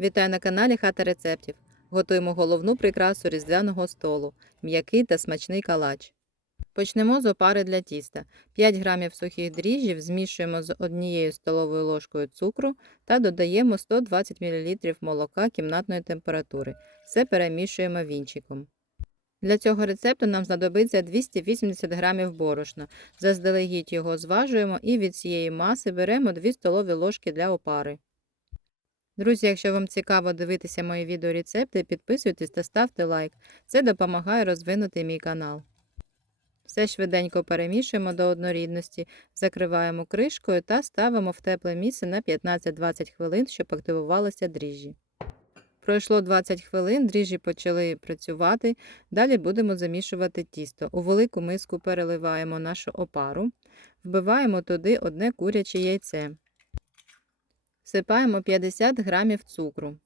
Вітаю на каналі Хата рецептів. Готуємо головну прикрасу різдвяного столу – м'який та смачний калач. Почнемо з опари для тіста. 5 грамів сухих дріжджів змішуємо з 1 столовою ложкою цукру та додаємо 120 мл молока кімнатної температури. Все перемішуємо вінчиком. Для цього рецепту нам знадобиться 280 грамів борошна. Заздалегідь його зважуємо і від цієї маси беремо 2 столові ложки для опари. Друзі, якщо вам цікаво дивитися мої відеорецепти, підписуйтесь та ставте лайк. Це допомагає розвинути мій канал. Все швиденько перемішуємо до однорідності, закриваємо кришкою та ставимо в тепле місце на 15-20 хвилин, щоб активувалися дріжджі. Пройшло 20 хвилин, дріжджі почали працювати, далі будемо замішувати тісто. У велику миску переливаємо нашу опару, вбиваємо туди 1 куряче яйце. Всипаємо 50 грамів цукру.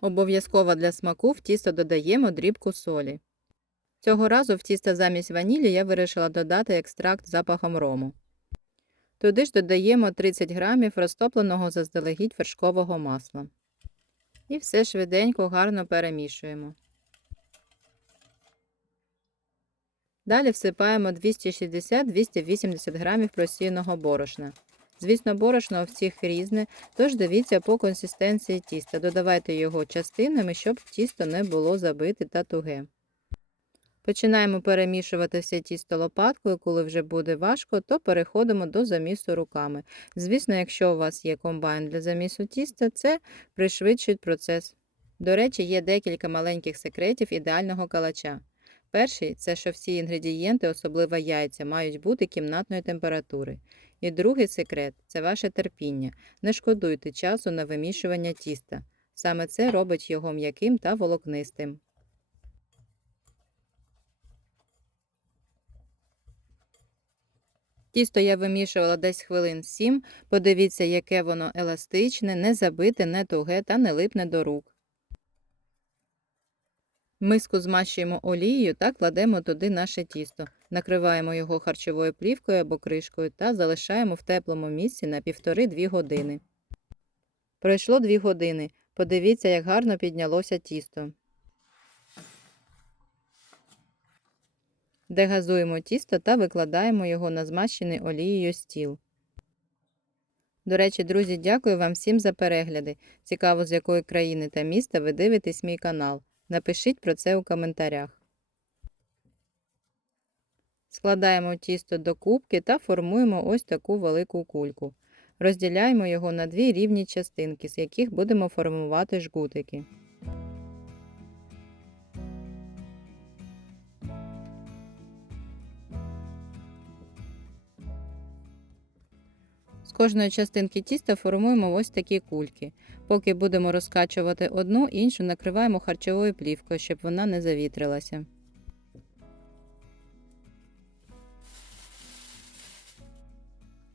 Обов'язково для смаку в тісто додаємо дрібку солі. Цього разу в тісто замість ванілі я вирішила додати екстракт з запахом рому. Туди ж додаємо 30 грамів розтопленого заздалегідь вершкового масла. І все швиденько гарно перемішуємо. Далі всипаємо 260-280 грамів просіяного борошна. Звісно, борошно у всіх різне, тож дивіться по консистенції тіста. Додавайте його частинами, щоб тісто не було забите та туге. Починаємо перемішувати все тісто лопаткою, коли вже буде важко, то переходимо до замісу руками. Звісно, якщо у вас є комбайн для замісу тіста, це пришвидшить процес. До речі, є декілька маленьких секретів ідеального калача. Перший – це що всі інгредієнти, особливо яйця, мають бути кімнатної температури. І другий секрет – це ваше терпіння. Не шкодуйте часу на вимішування тіста. Саме це робить його м'яким та волокнистим. Тісто я вимішувала десь хвилин 7. Подивіться, яке воно еластичне, не забите, не туге та не липне до рук. Миску змащуємо олією та кладемо туди наше тісто. Накриваємо його харчовою плівкою або кришкою та залишаємо в теплому місці на 1,5–2 години. Пройшло 2 години. Подивіться, як гарно піднялося тісто. Дегазуємо тісто та викладаємо його на змащений олією стіл. До речі, друзі, дякую вам всім за перегляди. Цікаво, з якої країни та міста ви дивитесь мій канал. Напишіть про це у коментарях. Складаємо тісто до кубки та формуємо ось таку велику кульку. Розділяємо його на 2 рівні частинки, з яких будемо формувати жгутики. З кожної частинки тіста формуємо ось такі кульки. Поки будемо розкачувати одну, іншу накриваємо харчовою плівкою, щоб вона не завітрилася.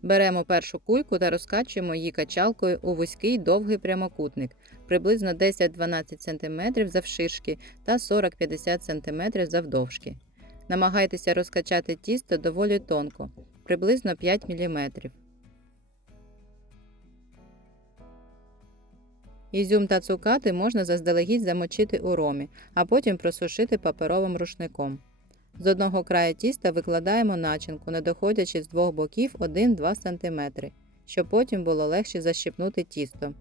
Беремо першу кульку та розкачуємо її качалкою у вузький довгий прямокутник, приблизно 10-12 см завширшки та 40-50 см завдовжки. Намагайтеся розкачати тісто доволі тонко, приблизно 5 мм. Ізюм та цукати можна заздалегідь замочити у ромі, а потім просушити паперовим рушником. З одного краю тіста викладаємо начинку, не доходячи з 2 боків 1–2 см, щоб потім було легше защіпнути тісто.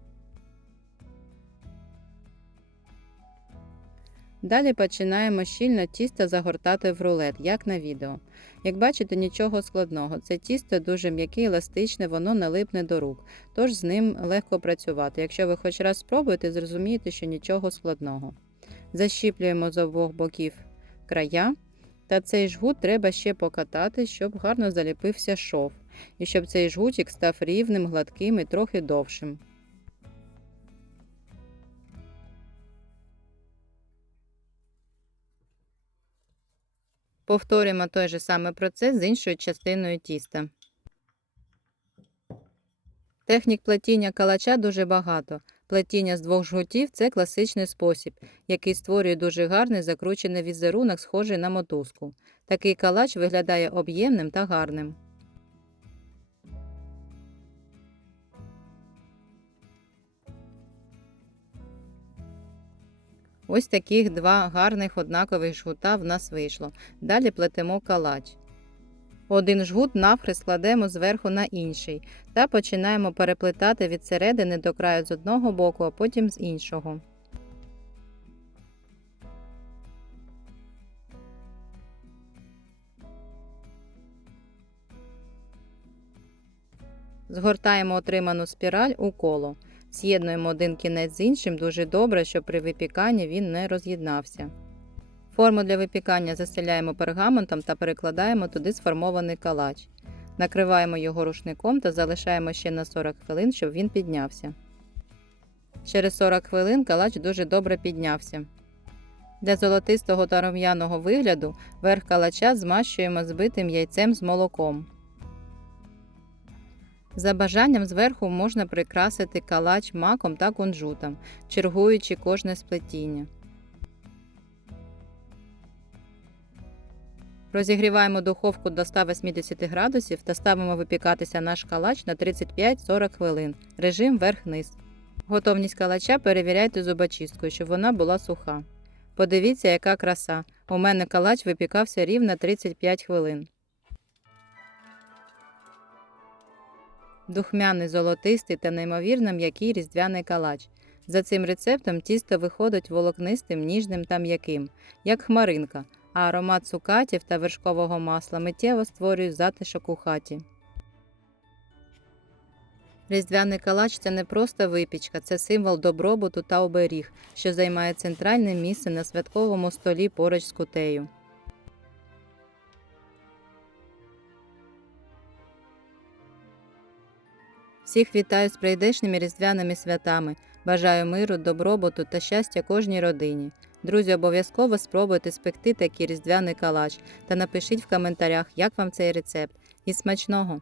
Далі починаємо щільно тісто загортати в рулет, як на відео. Як бачите, нічого складного. Це тісто дуже м'яке, еластичне, воно не липне до рук, тож з ним легко працювати. Якщо ви хоч раз спробуєте, зрозумієте, що нічого складного. Защіплюємо з обох боків края. Та цей жгут треба ще покатати, щоб гарно заліпився шов. І щоб цей жгутик став рівним, гладким і трохи довшим. Повторюємо той же самий процес з іншою частиною тіста. Технік плетіння калача дуже багато. Плетіння з 2 жгутів – це класичний спосіб, який створює дуже гарний закручений візерунок, схожий на мотузку. Такий калач виглядає об'ємним та гарним. Ось таких два гарних однакових жгута в нас вийшло. Далі плетемо калач. Один жгут навхрест кладемо зверху на інший та починаємо переплетати від середини до краю з одного боку, а потім з іншого. Згортаємо отриману спіраль у коло. З'єднуємо один кінець з іншим дуже добре, щоб при випіканні він не роз'єднався. Форму для випікання застеляємо пергаментом та перекладаємо туди сформований калач. Накриваємо його рушником та залишаємо ще на 40 хвилин, щоб він піднявся. Через 40 хвилин калач дуже добре піднявся. Для золотистого та рум'яного вигляду верх калача змащуємо збитим яйцем з молоком. За бажанням зверху можна прикрасити калач маком та кунжутом, чергуючи кожне сплетіння. Розігріваємо духовку до 180 градусів та ставимо випікатися наш калач на 35-40 хвилин. Режим верх-низ. Готовність калача перевіряйте зубочисткою, щоб вона була суха. Подивіться, яка краса. У мене калач випікався рівно 35 хвилин. Духмяний, золотистий та неймовірно м'який різдвяний калач. За цим рецептом тісто виходить волокнистим, ніжним та м'яким, як хмаринка, а аромат цукатів та вершкового масла миттєво створює затишок у хаті. Різдвяний калач – це не просто випічка, це символ добробуту та оберіг, що займає центральне місце на святковому столі поруч з кутею. Всіх вітаю з прийдешніми різдвяними святами. Бажаю миру, добробуту та щастя кожній родині. Друзі, обов'язково спробуйте спекти такий різдвяний калач та напишіть в коментарях, як вам цей рецепт. І смачного!